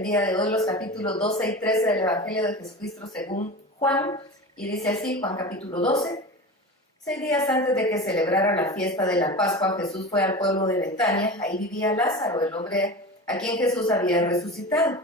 el día de hoy los capítulos 12 y 13 del Evangelio de Jesucristo según Juan, y dice así, Juan capítulo 12. 6 días antes de que celebrara la fiesta de la Pascua, Jesús fue al pueblo de Betania. Ahí vivía Lázaro, el hombre a quien Jesús había resucitado.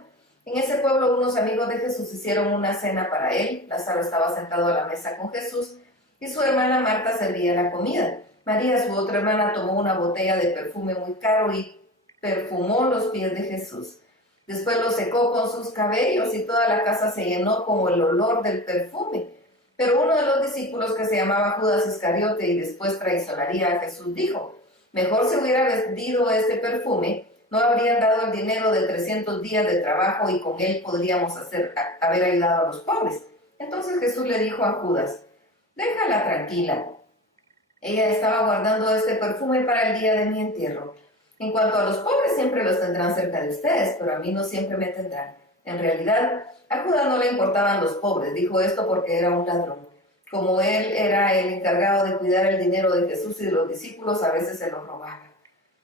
En ese pueblo unos amigos de Jesús hicieron una cena para él. Lázaro estaba sentado a la mesa con Jesús y su hermana Marta servía la comida. María, su otra hermana, tomó una botella de perfume muy caro y perfumó los pies de Jesús. Después los secó con sus cabellos y toda la casa se llenó con el olor del perfume. Pero uno de los discípulos, que se llamaba Judas Iscariote y después traicionaría a Jesús, dijo: mejor se hubiera vendido este perfume, no habrían dado el dinero de 300 días de trabajo y con él podríamos haber ayudado a los pobres. Entonces Jesús le dijo a Judas: déjala tranquila. Ella estaba guardando este perfume para el día de mi entierro. En cuanto a los pobres, siempre los tendrán cerca de ustedes, pero a mí no siempre me tendrán. En realidad, a Judas no le importaban los pobres. Dijo esto porque era un ladrón. Como él era el encargado de cuidar el dinero de Jesús y de los discípulos, a veces se lo robaba.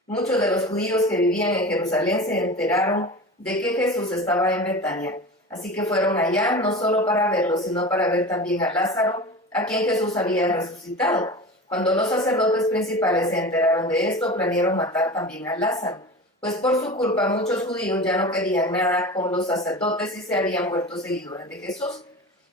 Muchos de los judíos que vivían en Jerusalén se enteraron de que Jesús estaba en Betania. Así que fueron allá no solo para verlo, sino para ver también a Lázaro, a quien Jesús había resucitado. Cuando los sacerdotes principales se enteraron de esto, planearon matar también a Lázaro, pues por su culpa muchos judíos ya no querían nada con los sacerdotes y se habían vuelto seguidores de Jesús.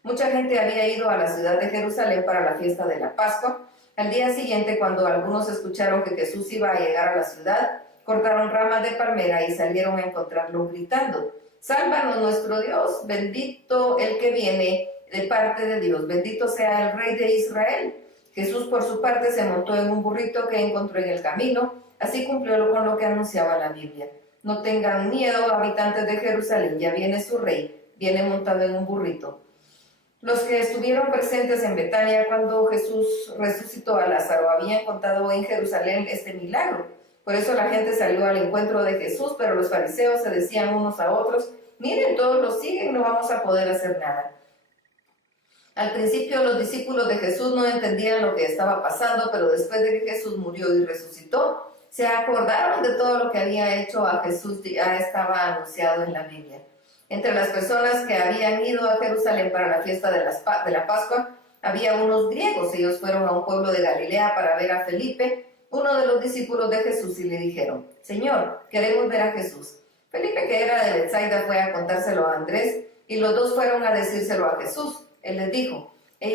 Mucha gente había ido a la ciudad de Jerusalén para la fiesta de la Pascua. Al día siguiente, cuando algunos escucharon que Jesús iba a llegar a la ciudad, cortaron ramas de palmera y salieron a encontrarlo gritando: «Sálvanos nuestro Dios, bendito el que viene de parte de Dios, bendito sea el Rey de Israel». Jesús, por su parte, se montó en un burrito que encontró en el camino. Así cumplió con lo que anunciaba la Biblia: no tengan miedo, habitantes de Jerusalén, ya viene su rey, viene montado en un burrito. Los que estuvieron presentes en Betania cuando Jesús resucitó a Lázaro habían contado en Jerusalén este milagro. Por eso la gente salió al encuentro de Jesús, pero los fariseos se decían unos a otros: miren, todos los siguen, no vamos a poder hacer nada. Al principio los discípulos de Jesús no entendían lo que estaba pasando, pero después de que Jesús murió y resucitó, se acordaron de todo lo que había hecho a Jesús, ya estaba anunciado en la Biblia. Entre las personas que habían ido a Jerusalén para la fiesta de la Pascua, había unos griegos. Ellos fueron a un pueblo de Galilea para ver a Felipe, uno de los discípulos de Jesús, y le dijeron: Señor, queremos ver a Jesús. Felipe, que era de Betsaida, fue a contárselo a Andrés, y los dos fueron a decírselo a Jesús. Él les dijo: ha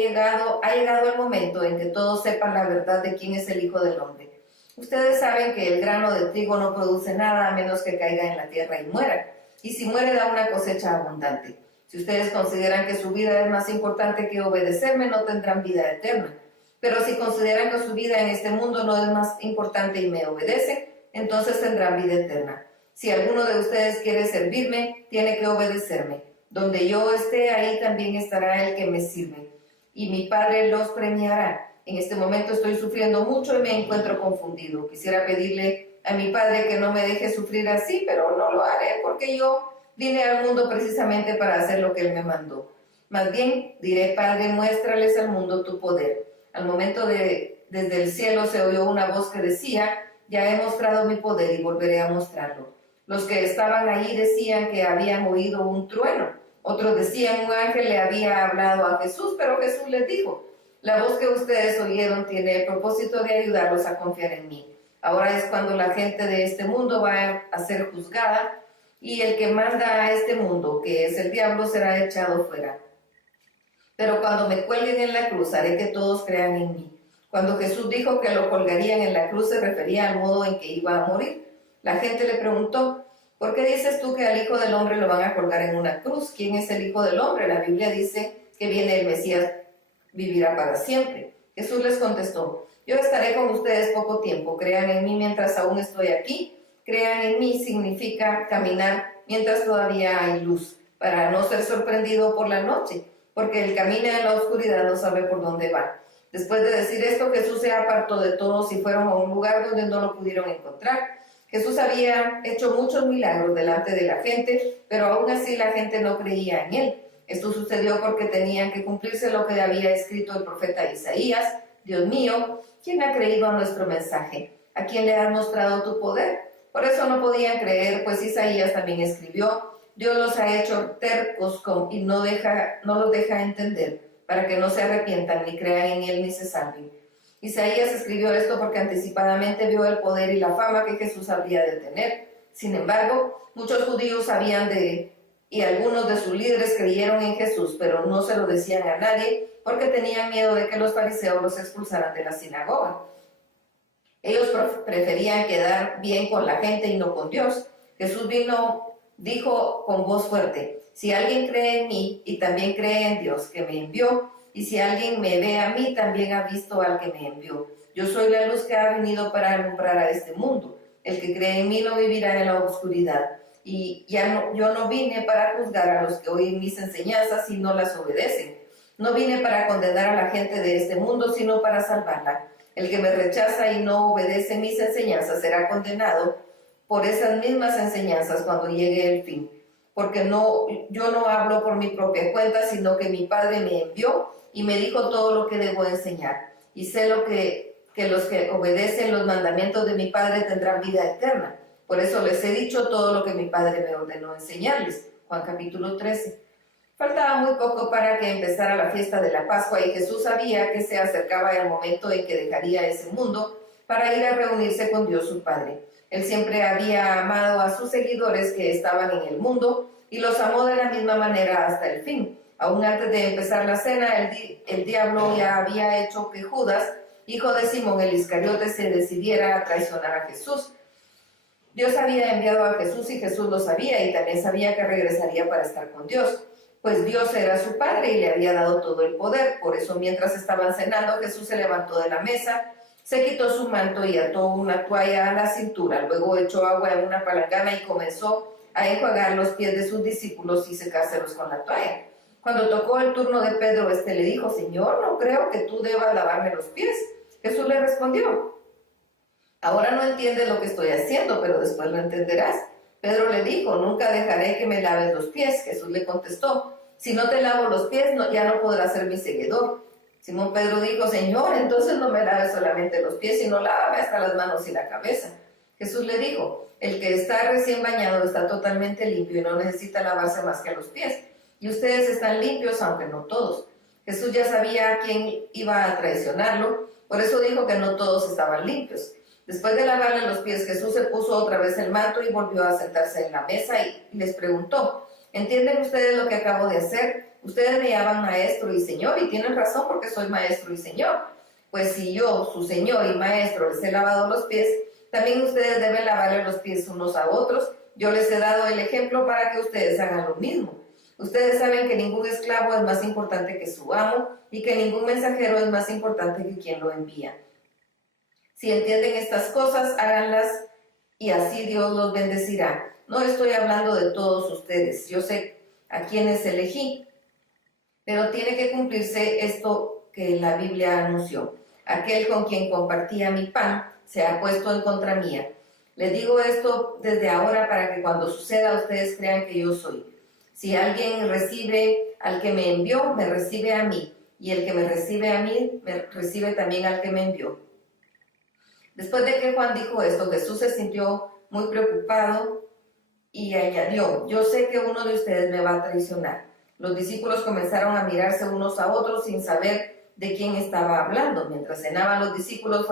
llegado el momento en que todos sepan la verdad de quién es el Hijo del Hombre. Ustedes saben que el grano de trigo no produce nada a menos que caiga en la tierra y muera, y si muere da una cosecha abundante. Si ustedes consideran que su vida es más importante que obedecerme, no tendrán vida eterna. Pero si consideran que su vida en este mundo no es más importante y me obedecen, entonces tendrán vida eterna. Si alguno de ustedes quiere servirme, tiene que obedecerme. Donde yo esté, ahí también estará el que me sirve, y mi Padre los premiará. En este momento estoy sufriendo mucho y me encuentro confundido. Quisiera pedirle a mi Padre que no me deje sufrir así, pero no lo haré, porque yo vine al mundo precisamente para hacer lo que Él me mandó. Más bien diré: Padre, muéstrales al mundo tu poder. Al momento desde el cielo se oyó una voz que decía: ya he mostrado mi poder y volveré a mostrarlo. Los que estaban ahí decían que habían oído un trueno. Otros decían: un ángel le había hablado a Jesús, pero Jesús les dijo: la voz que ustedes oyeron tiene el propósito de ayudarlos a confiar en mí. Ahora es cuando la gente de este mundo va a ser juzgada, y el que manda a este mundo, que es el diablo, será echado fuera. Pero cuando me cuelguen en la cruz, haré que todos crean en mí. Cuando Jesús dijo que lo colgarían en la cruz, se refería al modo en que iba a morir. La gente le preguntó: ¿por qué dices tú que al Hijo del Hombre lo van a colgar en una cruz? ¿Quién es el Hijo del Hombre? La Biblia dice que viene el Mesías, vivirá para siempre. Jesús les contestó: yo estaré con ustedes poco tiempo. Crean en mí mientras aún estoy aquí. Crean en mí significa caminar mientras todavía hay luz, para no ser sorprendido por la noche, porque el que camina en la oscuridad no sabe por dónde va. Después de decir esto, Jesús se apartó de todos y fueron a un lugar donde no lo pudieron encontrar. Jesús había hecho muchos milagros delante de la gente, pero aún así la gente no creía en Él. Esto sucedió porque tenían que cumplirse lo que había escrito el profeta Isaías: Dios mío, ¿quién ha creído a nuestro mensaje? ¿A quién le has mostrado tu poder? Por eso no podían creer, pues Isaías también escribió: Dios los ha hecho tercos y no los deja entender, para que no se arrepientan ni crean en Él ni se salven. Isaías escribió esto porque anticipadamente vio el poder y la fama que Jesús habría de tener. Sin embargo, muchos judíos sabían y algunos de sus líderes creyeron en Jesús, pero no se lo decían a nadie porque tenían miedo de que los fariseos los expulsaran de la sinagoga. Ellos preferían quedar bien con la gente y no con Dios. Jesús dijo con voz fuerte: si alguien cree en mí y también cree en Dios que me envió, y si alguien me ve a mí, también ha visto al que me envió. Yo soy la luz que ha venido para alumbrar a este mundo. El que cree en mí no vivirá en la oscuridad. Y yo no vine para juzgar a los que oyen mis enseñanzas y no las obedecen. No vine para condenar a la gente de este mundo, sino para salvarla. El que me rechaza y no obedece mis enseñanzas será condenado por esas mismas enseñanzas cuando llegue el fin. Porque yo no hablo por mi propia cuenta, sino que mi Padre me envió y me dijo todo lo que debo enseñar. Y sé que los que obedecen los mandamientos de mi Padre tendrán vida eterna. Por eso les he dicho todo lo que mi Padre me ordenó enseñarles. Juan capítulo 13. Faltaba muy poco para que empezara la fiesta de la Pascua y Jesús sabía que se acercaba el momento en que dejaría ese mundo para ir a reunirse con Dios su Padre. Él siempre había amado a sus seguidores que estaban en el mundo y los amó de la misma manera hasta el fin. Aún antes de empezar la cena, el diablo ya había hecho que Judas, hijo de Simón el Iscariote, se decidiera a traicionar a Jesús. Dios había enviado a Jesús y Jesús lo sabía y también sabía que regresaría para estar con Dios, pues Dios era su Padre y le había dado todo el poder. Por eso, mientras estaban cenando, Jesús se levantó de la mesa, se quitó su manto y ató una toalla a la cintura. Luego echó agua en una palangana y comenzó a enjuagar los pies de sus discípulos y secárselos con la toalla. Cuando tocó el turno de Pedro, le dijo: Señor, no creo que tú debas lavarme los pies. Jesús le respondió: ahora no entiendes lo que estoy haciendo, pero después lo entenderás. Pedro le dijo: nunca dejaré que me laves los pies. Jesús le contestó: si no te lavo los pies, ya no podrás ser mi seguidor. Simón Pedro dijo: Señor, entonces no me laves solamente los pies, sino lávame hasta las manos y la cabeza. Jesús le dijo: el que está recién bañado está totalmente limpio y no necesita lavarse más que a los pies. Y ustedes están limpios, aunque no todos. Jesús ya sabía a quién iba a traicionarlo, por eso dijo que no todos estaban limpios. Después de lavarle los pies, Jesús se puso otra vez el manto y volvió a sentarse en la mesa y les preguntó: ¿entienden ustedes lo que acabo de hacer? Ustedes me llaman maestro y señor, y tienen razón porque soy maestro y señor. Pues si yo, su señor y maestro, les he lavado los pies, también ustedes deben lavarle los pies unos a otros. Yo les he dado el ejemplo para que ustedes hagan lo mismo. Ustedes saben que ningún esclavo es más importante que su amo y que ningún mensajero es más importante que quien lo envía. Si entienden estas cosas, háganlas y así Dios los bendecirá. No estoy hablando de todos ustedes, yo sé a quienes elegí, pero tiene que cumplirse esto que la Biblia anunció: aquel con quien compartía mi pan se ha puesto en contra mía. Les digo esto desde ahora para que cuando suceda ustedes crean que yo soy. Si alguien recibe al que me envió, me recibe a mí, y el que me recibe a mí, me recibe también al que me envió. Después de que Juan dijo esto, Jesús se sintió muy preocupado y añadió: yo sé que uno de ustedes me va a traicionar. Los discípulos comenzaron a mirarse unos a otros sin saber de quién estaba hablando. Mientras cenaban los discípulos,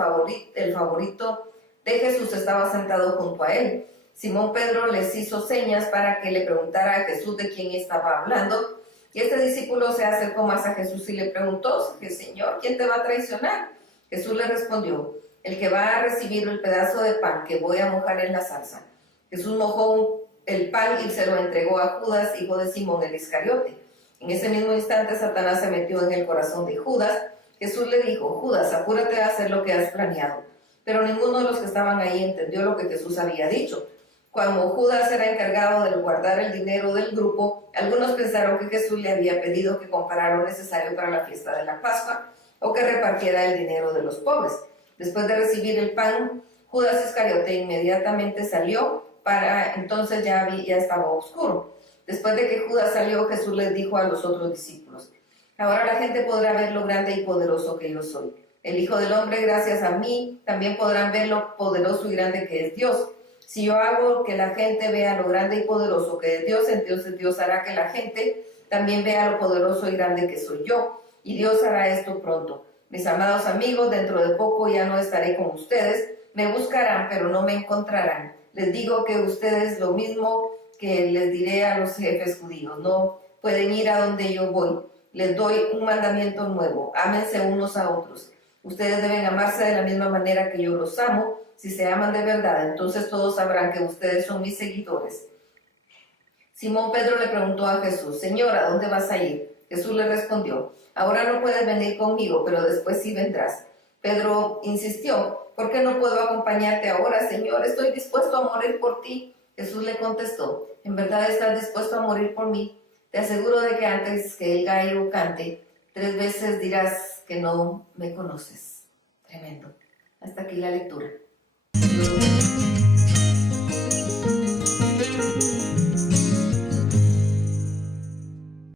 el favorito de Jesús estaba sentado junto a él. Simón Pedro les hizo señas para que le preguntara a Jesús de quién estaba hablando. Y este discípulo se acercó más a Jesús y le preguntó: Señor, ¿quién te va a traicionar? Jesús le respondió: el que va a recibir el pedazo de pan que voy a mojar en la salsa. Jesús mojó el pan y se lo entregó a Judas, hijo de Simón el Iscariote. En ese mismo instante Satanás se metió en el corazón de Judas. Jesús le dijo: Judas, apúrate a hacer lo que has planeado. Pero ninguno de los que estaban ahí entendió lo que Jesús había dicho. Cuando Judas era encargado de guardar el dinero del grupo, algunos pensaron que Jesús le había pedido que comprara lo necesario para la fiesta de la Pascua o que repartiera el dinero de los pobres. Después de recibir el pan, Judas Iscariote inmediatamente salió. Para entonces ya estaba oscuro. Después de que Judas salió, Jesús les dijo a los otros discípulos: ahora la gente podrá ver lo grande y poderoso que yo soy. El Hijo del Hombre, gracias a mí, también podrán ver lo poderoso y grande que es Dios. Si yo hago que la gente vea lo grande y poderoso que es Dios, entonces Dios hará que la gente también vea lo poderoso y grande que soy yo. Y Dios hará esto pronto. Mis amados amigos, dentro de poco ya no estaré con ustedes. Me buscarán, pero no me encontrarán. Les digo que ustedes lo mismo que les diré a los jefes judíos. No pueden ir a donde yo voy. Les doy un mandamiento nuevo. Ámense unos a otros. Ustedes deben amarse de la misma manera que yo los amo. Si se aman de verdad, entonces todos sabrán que ustedes son mis seguidores. Simón Pedro le preguntó a Jesús: Señor, ¿a dónde vas a ir? Jesús le respondió: ahora no puedes venir conmigo, pero después sí vendrás. Pedro insistió: ¿por qué no puedo acompañarte ahora, Señor? Estoy dispuesto a morir por ti. Jesús le contestó: ¿en verdad estás dispuesto a morir por mí? Te aseguro de que antes que el gallo cante, 3 veces dirás que no me conoces. Tremendo. Hasta aquí la lectura.